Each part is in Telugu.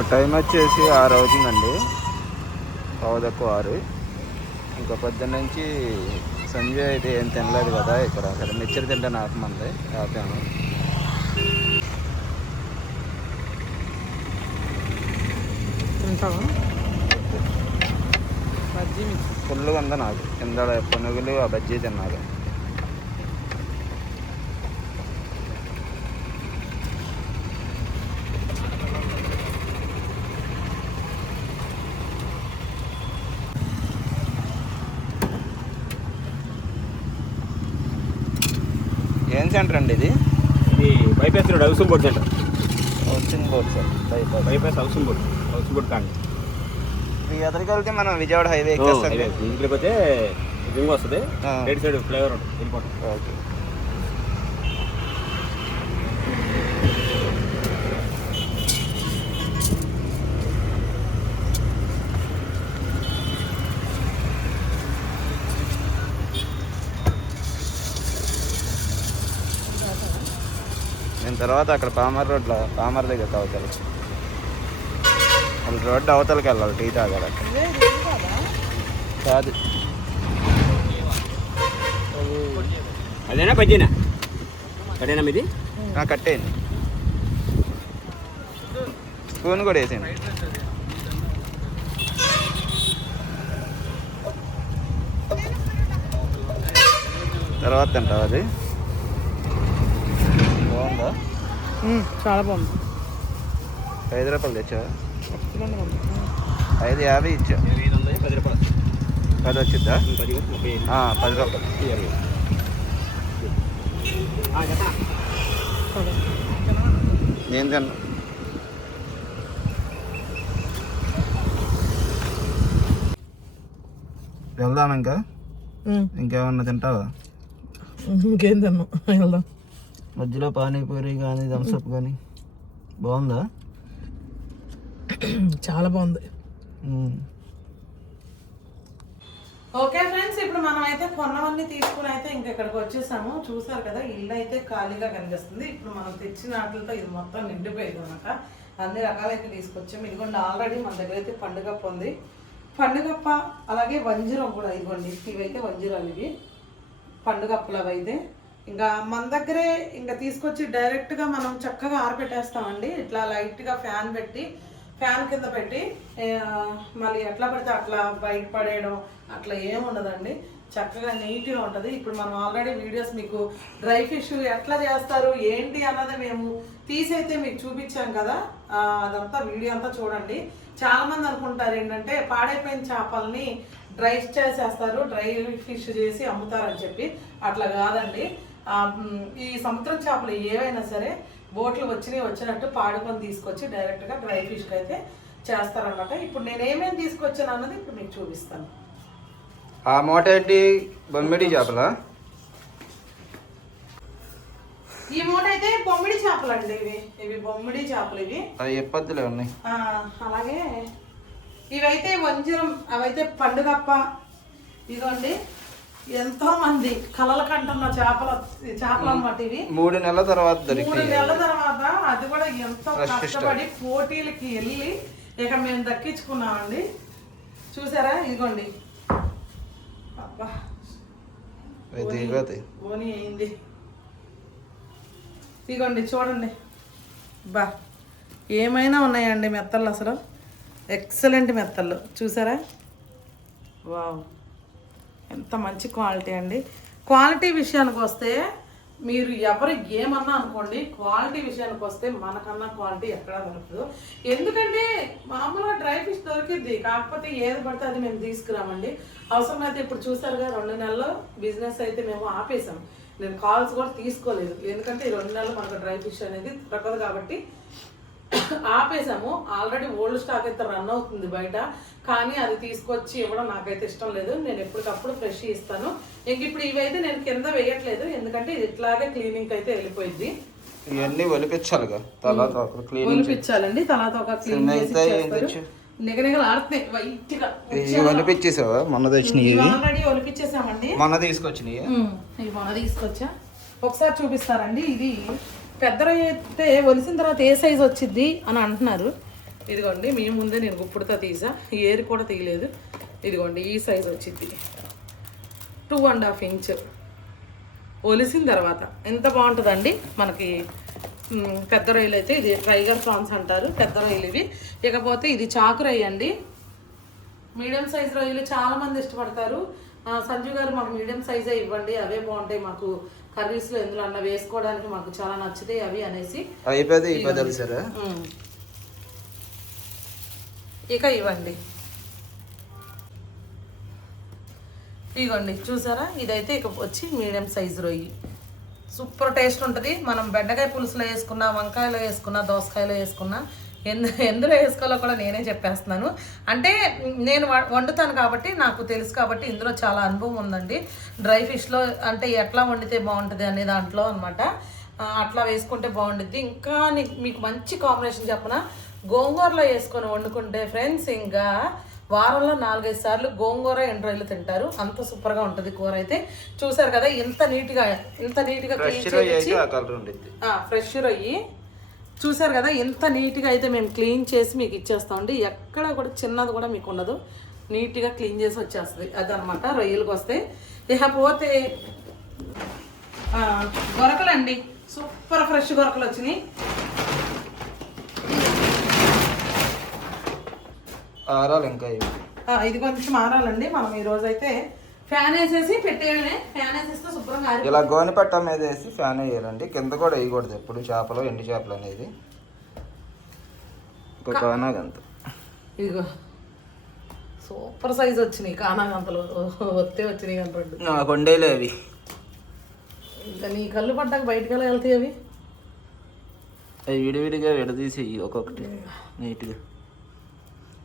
ఇప్పుడు టైం వచ్చేసి ఆరు అవుతుందండి. పావు తక్కువ ఆరు. ఇంకా పొద్దున్న నుంచి సంజయ్ అయితే ఏం తినలేదు కదా ఇక్కడ. అక్కడ మిక్చర్ తింటాను ఆపమంది ఆపాము తింటావా? బజ్జీ మిర్చి ఫుల్గా ఉంది నాకు. కింద పునుగులు ఆ బజ్జీ తిన్నారు ఏం సెంటర్ అండి ఇది? ఇది bypass road housing board center. Housing board sir bypass. Bypass housing board housing board కానీ ఈ ఎదురుకి వెళ్తే మనం విజయవాడ హైవే ఎక్కేస్తాం. ఇంటికి పోతే రింగ్ వస్తుంది. రైట్ సైడ్ ఫ్లేవర్ ఉంటుంది ఓకే. నేను తర్వాత అక్కడ పామర్ రోడ్లో పామర్ దగ్గర తాగుతాను వాళ్ళు రోడ్డు అవతలకి వెళ్ళాలి టీ తాగాలి అక్కడ. కదా. అదేనా బజ్జీనా? అదేనా మీది? కట్టేయండి. స్పూన్ కూడా వేసేయండి. తర్వాత తింటావు అది? బాగుందా? చాలా బాగుంది. ఐదు రూపాయలు తెచ్చా ఐదు యాభై ఇచ్చా. పది రూపాయలు పది వచ్చిద్దా పది రూపాయలు. నేను తిన్నా? వెళ్దాం ఇంకా? ఇంకేమన్నా తింటావా? ఇంకేం తిన్నాం? వెళ్దాం. మధ్యలో పానీపూరి కానీ థమ్స్అప్ కానీ బాగుందా? చాలా బాగుంది. ఓకే ఫ్రెండ్స్ ఇప్పుడు మనం అయితే కొన్నవన్నీ తీసుకుని అయితే ఇంక ఇక్కడికి వచ్చేసాము. చూసారు కదా ఇల్లు అయితే ఖాళీగా కనిపిస్తుంది. ఇప్పుడు మనం తెచ్చిన వాటితో ఇది మొత్తం నిండిపోయింది అనమాట. అన్ని రకాలైతే తీసుకొచ్చాము. ఇదిగోండి ఆల్రెడీ మన దగ్గర అయితే పండుగప్ప ఉంది. పండుగప్ప అలాగే వంజిరం కూడా ఇదిగోండి ఇవైతే వంజిరాలు ఇవి. పండుగప్పలు అవి అయితే ఇంకా మన దగ్గరే ఇంకా తీసుకొచ్చి డైరెక్ట్గా మనం చక్కగా ఆరబెట్టేస్తామండి. ఇట్లా లైట్గా ఫ్యాన్ పెట్టి ఫ్యాన్ కింద పెట్టి మళ్ళీ ఎట్లా పడితే అట్లా బయట పడేయడం అట్లా ఏం ఉండదండి. చక్కగా నీట్గా ఉంటుంది. ఇప్పుడు మనం ఆల్రెడీ వీడియోస్ మీకు డ్రై ఫిష్ ఎట్లా చేస్తారు ఏంటి అన్నది మేము తీసైతే మీకు చూపించాం కదా. అదంతా వీడియో అంతా చూడండి. చాలామంది అనుకుంటారు ఏంటంటే పాడైపోయిన చేపల్ని డ్రై చేసేస్తారు డ్రై ఫిష్ చేసి అమ్ముతారని చెప్పి. అట్లా కాదండి. ఈ సముద్రం చేపలు ఏవైనా సరే బోట్లు వచ్చినాయి వచ్చినట్టు పాడుకొని తీసుకొచ్చి డైరెక్ట్గా డ్రై ఫిష్కి అయితే చేస్తారన్నమాట. ఇప్పుడు నేను ఏమేమి తీసుకొచ్చాను అన్నది ఇప్పుడు మీకు చూపిస్తాను. ఆ మూట ఏంటి? బొమ్మిడి చేపలా? ఈ మూట అయితే బొమ్మిడి చేపలు అండి ఇవి. ఇవి బొమ్మిడి చేపలు ఇవి. అవి ఎప్పొద్దులే ఉన్నాయి. అలాగే ఇవైతే వంజరం అవైతే పండుగప్ప. ఇదిగోండి. ఎంతో మంది కలల కంటున్న చేపల చేపలు అన్నమాట ఇవి. మూడు నెలల తర్వాత మూడు నెలల తర్వాత అది కూడా ఎంతో కష్టపడి పోటీలకి వెళ్ళి ఇక మేము దక్కించుకున్నామండి. చూసారా? ఇదిగోండి. అబ్బా. ఓని అయింది. ఇదిగోండి చూడండి. బా. ఏమైనా ఉన్నాయండి మెత్తలు అసలు? ఎక్సలెంట్ మెత్తలు చూసారా? వావ్. ఎంత మంచి క్వాలిటీ అండి. క్వాలిటీ విషయానికి వస్తే మీరు ఎవరు ఏమన్నా అనుకోండి క్వాలిటీ విషయానికి వస్తే మనకన్నా క్వాలిటీ ఎక్కడా దొరకదు. ఎందుకంటే మామూలుగా డ్రై ఫిష్ దొరికిద్ది కాకపోతే ఏది పడితే అది మేము తీసుకురామండి. అవసరమైతే ఇప్పుడు చూసారుగా రెండు నెలలు బిజినెస్ అయితే మేము ఆపేసాం నేను కాల్స్ కూడా తీసుకోలేదు. ఎందుకంటే ఈ రెండు నెలలు మనకు డ్రై ఫిష్ అనేది దొరకదు కాబట్టి ఆపేసాము ఆల్రెడీ ఓల్డ్ స్టాక్ అయితే రన్ అవుతుంది బయట. కానీ అది తీసుకొచ్చి ఇవ్వడం నాకైతే ఇష్టం లేదు. నేను ఎప్పటికప్పుడు ఫ్రెష్ ఇస్తాను. ఇంక ఇప్పుడు ఇవైతే నేను కింద వేయట్లేదు. ఎందుకంటే ఇది ఇట్లాగే క్లీనింగ్ అయితే వెళ్ళిపోయింది. ఇవన్నీ ఒలిపించాలిగా. తల ఒలిపించాలండి. క్లీన్ చేసి ఒలిపించేసావా? మొన్న మొన్న తీసుకొచ్చినాయి ఉమ్, ఇవి మొన్న తీసుకొచ్చా? ఒకసారి చూపిస్తారండి. ఇది పెద్ద రొయ్య అయితే ఒలిసిన తర్వాత ఏ సైజ్ వచ్చింది అని అంటున్నారు. ఇదిగోండి మీ ముందే నేను గుప్పుడుతో తీసా. ఏరు కూడా తీయలేదు. ఇదిగోండి ఈ సైజ్ వచ్చింది టూ అండ్ హాఫ్ ఇంచ్. ఒలిసిన తర్వాత ఎంత బాగుంటుందండి? మనకి పెద్ద రొయ్యలు అయితే ఇది టైగర్ ప్రాన్స్ అంటారు పెద్ద రొయ్యలు ఇవి. ఇకపోతే ఇది చాకు రొయ్య అండి. మీడియం సైజ్ రొయ్యలు చాలామంది ఇష్టపడతారు. సంజు గారు మాకు మీడియం సైజే ఇవ్వండి అవే బాగుంటాయి మాకు. కర్రీస్లో ఎందులో అన్న వేసుకోవడానికి మాకు చాలా నచ్చుతాయి అవి అనేసి. అయిపోతే. ఇక ఇవ్వండి. ఇగోండి చూసారా? ఇదైతే ఇక వచ్చి మీడియం సైజ్ రొయ్యి. సూపర్ టేస్ట్ ఉంటుంది. మనం బెండకాయ పులుసులో వేసుకున్నా వంకాయలో వేసుకున్నా దోసకాయలో వేసుకున్నా ఎందు ఎందులో వేసుకోవాలో కూడా నేనే చెప్పేస్తున్నాను. అంటే నేను వండుతాను కాబట్టి నాకు తెలుసు కాబట్టి ఇందులో చాలా అనుభవం ఉందండి. డ్రై ఫిష్లో అంటే ఎట్లా వండితే బాగుంటుంది అనే దాంట్లో అనమాట అట్లా వేసుకుంటే బాగుంటుంది ఇంకా మీకు మంచి కాంబినేషన్ చెప్పన? గోంగూరలో వేసుకొని వండుకుంటే ఫ్రెండ్స్ ఇంకా వారంలో నాలుగైదు సార్లు గోంగూర ఎండ్రాయిలు తింటారు. అంత సూపర్గా ఉంటుంది కూర అయితే. చూసారు కదా ఎంత నీట్గా ఇంత నీట్గా క్లీన్ ఉండిద్ది. ఫ్రెష్ రొయ్యి. చూసారు కదా ఎంత నీట్గా అయితే మేము క్లీన్ చేసి మీకు ఇచ్చేస్తామండి ఎక్కడ కూడా చిన్నది కూడా మీకు ఉండదు. నీట్గా క్లీన్ చేసి వచ్చేస్తుంది. అదనమాట రొయ్యలకు వస్తే. ఇకపోతే ఆ, గొరకలండి. సూపర్ ఫ్రెష్ గొరకలు వచ్చినాయి. ఆరాలు ఇంకా ఇది కొంచెం మారాలండి మనం ఈ రోజు అయితే ఫ్యాన్ వేసేసి పెట్టేయడమే. ఫ్యాన్ వేసేస్తే శుభ్రంగా ఇలా గోని పట్ట మీద వేసి ఫ్యాన్ వేయాలండి. కింద కూడా వేయకూడదు ఎప్పుడు చేపలు ఎండు చేపలు అనేది. ఒక కానాగంత. ఇదిగో. సూపర్ సైజ్ వచ్చినాయి కానాగంతలు. వస్తే వచ్చినాయి కానీ రెండు నాకు వండేలే అవి. ఇంకా నీ కళ్ళు పడ్డాక బయటకు ఎలా వెళ్తాయి అవి? అవి విడివిడిగా విడదీసి ఒక్కొక్కటి. నీట్గా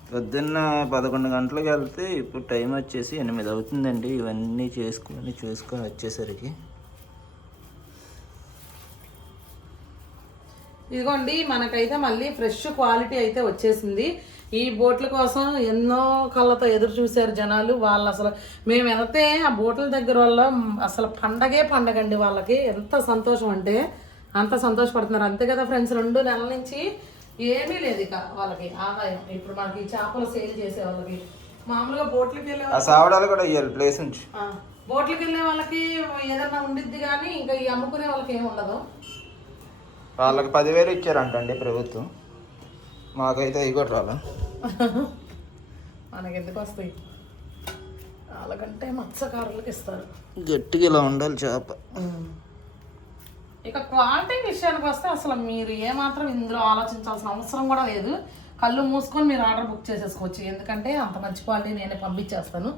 పొద్దున్న పదకొండు గంటలకు వెళ్తే ఇప్పుడు టైం వచ్చేసి ఎనిమిది అవుతుందండి. ఇవన్నీ చేసుకొని చూసుకొని వచ్చేసరికి. ఇదిగోండి మనకైతే మళ్ళీ ఫ్రెష్ క్వాలిటీ అయితే వచ్చేసింది. ఈ బోట్ల కోసం ఎన్నో కళ్ళతో ఎదురు చూశారు జనాలు. వాళ్ళు అసలు మేము వెళితే ఆ బోట్ల దగ్గర వల్ల అసలు పండగే పండగ అండి వాళ్ళకి. ఎంత సంతోషం అంటే అంత సంతోషపడుతున్నారు. అంతే కదా ఫ్రెండ్స్ రెండు నెలల నుంచి ఏమీ లేదు ఇక వాళ్ళకి ఆదాయం. ఇప్పుడు మనకి చేపలు సేల్ చేసే వాళ్ళకి. మామూలుగా బోట్లకి వెళ్ళే ఆ సావడాలు కూడా ఇవ్వాలి ప్లేస్ ఆ, బోట్లకి వెళ్ళే వాళ్ళకి ఏదైనా ఉండిద్ది కానీ ఇంకా ఈ అమ్ముకునే వాళ్ళకి ఏమి ఉండదు. వాళ్ళకి పదివేలు ఇచ్చారంటండి ప్రభుత్వం. మాకైతే అవి కూడా రాలా. మనకి ఎందుకు వస్తాయి? వాళ్ళకంటే మత్స్యకారులకు ఇస్తారు. గట్టిగా ఇలా ఉండాలి చేప. ఇక క్వాలిటీ విషయానికి వస్తే అసలు మీరు ఏమాత్రం ఇందులో ఆలోచించాల్సిన అవసరం కూడా లేదు. కళ్ళు మూసుకొని మీరు ఆర్డర్ బుక్ చేసేసుకోవచ్చు. ఎందుకంటే అంత మంచి క్వాలిటీ నేనే పంపించేస్తాను.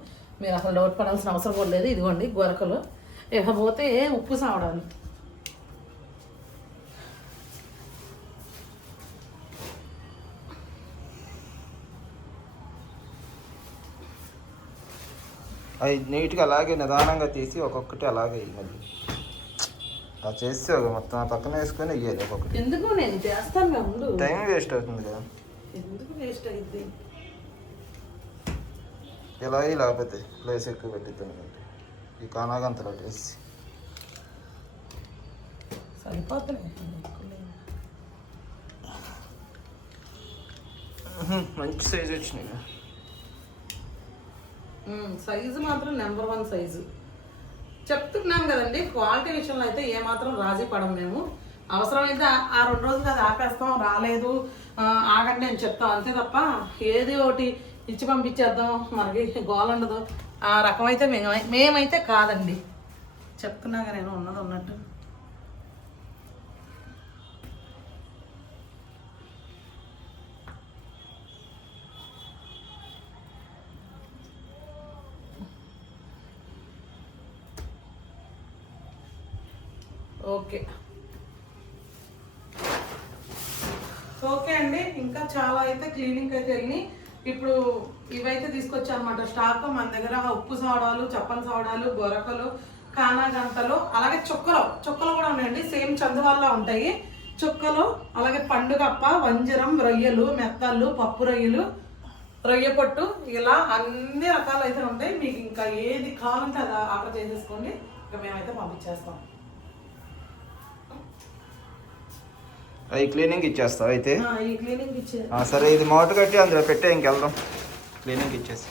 మీరు అసలు డౌట్ పడాల్సిన అవసరం కూడా లేదు. ఇదిగోండి గొరకలు. ఇకపోతే ఉప్పు సావడాలు. అవి నీట్గా అలాగే నిదానంగా తీసి ఒక్కొక్కటి అలాగే ఇవ్వాలి అలా చేస్తే ఒక మొత్తం ఆ పక్కన వేసుకొని ఇవ్వాలి ఒక్కొక్కటి. ఎందుకు? నేను చేస్తాను ముందు టైం వేస్ట్ అవుతుంది కదా. ఎందుకు వేస్ట్ అయింది ఇలా లేకపోతే ప్లేస్ ఎక్కువ పెట్టిద్దాం ఈ కానాగంతలో వేసి. సరిపోతుంది. మంచి సైజ్ వచ్చినాయి సైజు మాత్రం నెంబర్ వన్ సైజు. చెప్తున్నాం కదండి క్వాలిటీ విషయంలో అయితే ఏమాత్రం రాజీ పడము మేము. అవసరమైతే ఆ- రెండు రోజులు అది ఆపేస్తాం రాలేదు ఆగండి అని చెప్తాం. అంతే తప్ప ఏది ఒకటి ఇచ్చి పంపించేద్దాం మనకి గోల్ ఉండదు. ఆ రకమైతే మేము మేమైతే కాదండి. చెప్తున్నాగా నేను ఉన్నది ఉన్నట్టు ఓకే ఓకే అండి. ఇంకా చాలా అయితే క్లీనింగ్ అయితే వెళ్ళి ఇప్పుడు ఇవైతే తీసుకొచ్చానమాట స్టాక్ మన దగ్గర ఉప్పు సోడాలు చప్పన్ సోడాలు గొరకలు కానాగంతలు అలాగే చుక్కలు. చుక్కలు కూడా ఉన్నాయండి. సేమ్ చందువాళ్ళ ఉంటాయి. చుక్కలు అలాగే పండుగప్ప వంజరం రొయ్యలు మెత్తళ్ళు పప్పు రొయ్యలు రొయ్య పొట్టు ఇలా అన్ని రకాలు అయితే ఉంటాయి. మీకు ఇంకా ఏది కావాలంటే అది ఆర్డర్ చేసేసుకోండి. ఇంకా మేమైతే పంపించేస్తాం. అవి క్లీనింగ్ ఇచ్చేస్తావు అయితే. సరే ఇది మోటర్ కట్టి అందులో పెట్టే ఇంకెళ్దాం. క్లీనింగ్ ఇచ్చేసి.